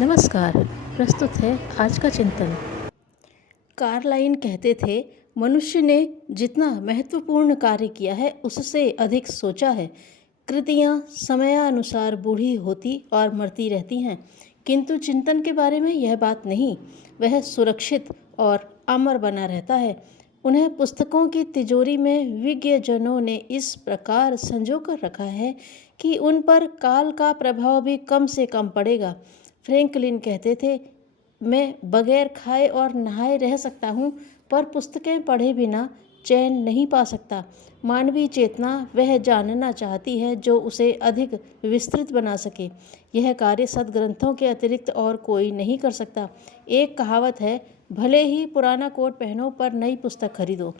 नमस्कार। प्रस्तुत है आज का चिंतन। कार्लाइन कहते थे, मनुष्य ने जितना महत्वपूर्ण कार्य किया है उससे अधिक सोचा है। कृतियाँ समयानुसार बूढ़ी होती और मरती रहती हैं, किंतु चिंतन के बारे में यह बात नहीं। वह सुरक्षित और अमर बना रहता है। उन्हें पुस्तकों की तिजोरी में विज्ञजनों ने इस प्रकार संजो कर रखा है कि उन पर काल का प्रभाव भी कम से कम पड़ेगा। फ्रैंकलिन कहते थे, मैं बगैर खाए और नहाए रह सकता हूँ, पर पुस्तकें पढ़े बिना चैन नहीं पा सकता। मानवीय चेतना वह जानना चाहती है जो उसे अधिक विस्तृत बना सके। यह कार्य सद्ग्रंथों के अतिरिक्त और कोई नहीं कर सकता। एक कहावत है, भले ही पुराना कोट पहनो पर नई पुस्तक खरीदो।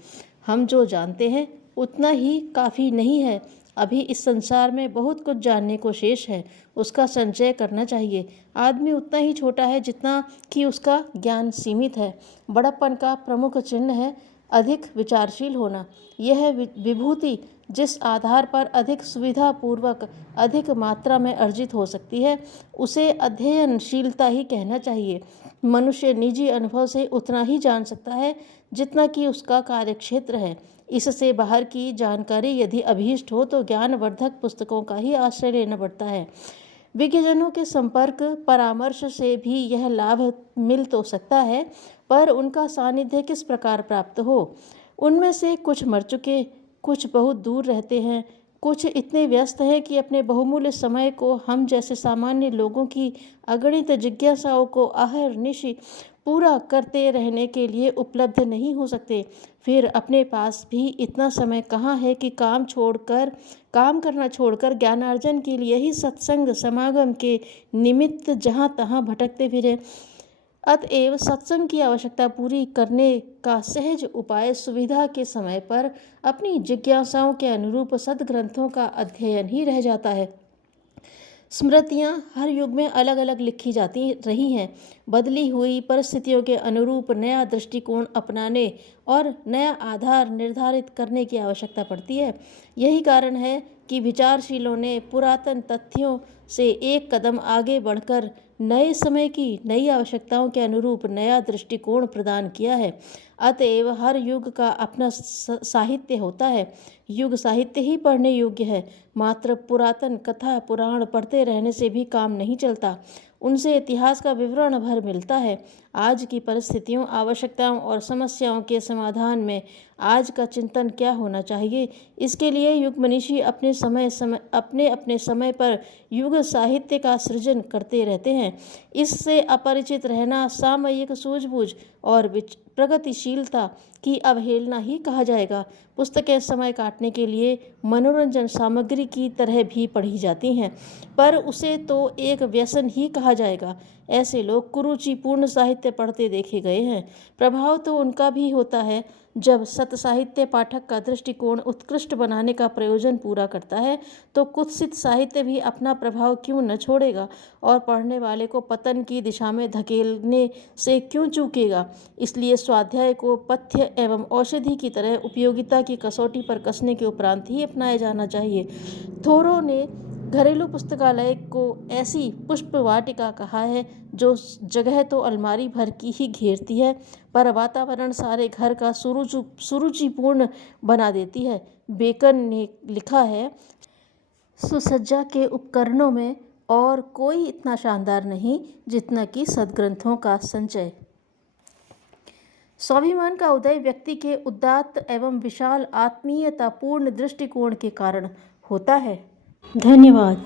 हम जो जानते हैं उतना ही काफ़ी नहीं है। अभी इस संसार में बहुत कुछ जानने को शेष है, उसका संचय करना चाहिए। आदमी उतना ही छोटा है जितना कि उसका ज्ञान सीमित है। बड़प्पन का प्रमुख चिन्ह है अधिक विचारशील होना। यह विभूति जिस आधार पर अधिक सुविधापूर्वक अधिक मात्रा में अर्जित हो सकती है, उसे अध्ययनशीलता ही कहना चाहिए। मनुष्य निजी अनुभव से उतना ही जान सकता है जितना कि उसका कार्यक्षेत्र है। इससे बाहर की जानकारी यदि अभीष्ट हो तो ज्ञानवर्धक पुस्तकों का ही आश्रय लेना पड़ता है। विज्ञजनों के संपर्क परामर्श से भी यह लाभ मिल तो सकता है, पर उनका सानिध्य किस प्रकार प्राप्त हो। उनमें से कुछ मर चुके, कुछ बहुत दूर रहते हैं, कुछ इतने व्यस्त हैं कि अपने बहुमूल्य समय को हम जैसे सामान्य लोगों की अगणित जिज्ञासाओं को अहर्निशि पूरा करते रहने के लिए उपलब्ध नहीं हो सकते। फिर अपने पास भी इतना समय कहाँ है कि काम करना छोड़कर ज्ञानार्जन के लिए ही सत्संग समागम के निमित्त जहाँ तहाँ भटकते फिरें। अतएव सत्संग की आवश्यकता पूरी करने का सहज उपाय सुविधा के समय पर अपनी जिज्ञासाओं के अनुरूप सद्ग्रंथों का अध्ययन ही रह जाता है। स्मृतियाँ हर युग में अलग अलग लिखी जाती रही हैं। बदली हुई परिस्थितियों के अनुरूप नया दृष्टिकोण अपनाने और नया आधार निर्धारित करने की आवश्यकता पड़ती है। यही कारण है कि विचारशीलों ने पुरातन तथ्यों से एक कदम आगे बढ़कर नए समय की नई आवश्यकताओं के अनुरूप नया दृष्टिकोण प्रदान किया है। अतएव हर युग का अपना साहित्य होता है। युग साहित्य ही पढ़ने योग्य है। मात्र पुरातन कथा पुराण पढ़ते रहने से भी काम नहीं चलता। उनसे इतिहास का विवरण भर मिलता है। आज की परिस्थितियों, आवश्यकताओं और समस्याओं के समाधान में आज का चिंतन क्या होना चाहिए, इसके लिए युग मनीषी अपने अपने समय पर युग साहित्य का सृजन करते रहते हैं। इससे अपरिचित रहना सामयिक सूझबूझ और प्रगतिशीलता की अवहेलना ही कहा जाएगा। पुस्तकें समय काटने के लिए मनोरंजन सामग्री की तरह भी पढ़ी जाती हैं, पर उसे तो एक व्यसन ही कहा जाएगा। ऐसे लोग कुरुचिपूर्ण साहित्य पढ़ते देखे गए हैं। प्रभाव तो उनका भी होता है। जब सत साहित्य पाठक का दृष्टिकोण उत्कृष्ट बनाने का प्रयोजन पूरा करता है, तो कुत्सित साहित्य भी अपना प्रभाव क्यों न छोड़ेगा और पढ़ने वाले को पतन की दिशा में धकेलने से क्यों चूकेगा। इसलिए स्वाध्याय को पथ्य एवं औषधि की तरह उपयोगिता की कसौटी पर कसने के उपरांत ही अपनाया जाना चाहिए। थोरो ने घरेलू पुस्तकालय को ऐसी पुष्प वाटिका कहा है जो जगह तो अलमारी भर की ही घेरती है, पर वातावरण सारे घर का सुरुचिपूर्ण बना देती है। बेकन ने लिखा है, सुसज्जा के उपकरणों में और कोई इतना शानदार नहीं जितना कि सद्ग्रंथों का संचय। स्वाभिमान का उदय व्यक्ति के उदात्त एवं विशाल आत्मीयतापूर्ण दृष्टिकोण के कारण होता है। धन्यवाद।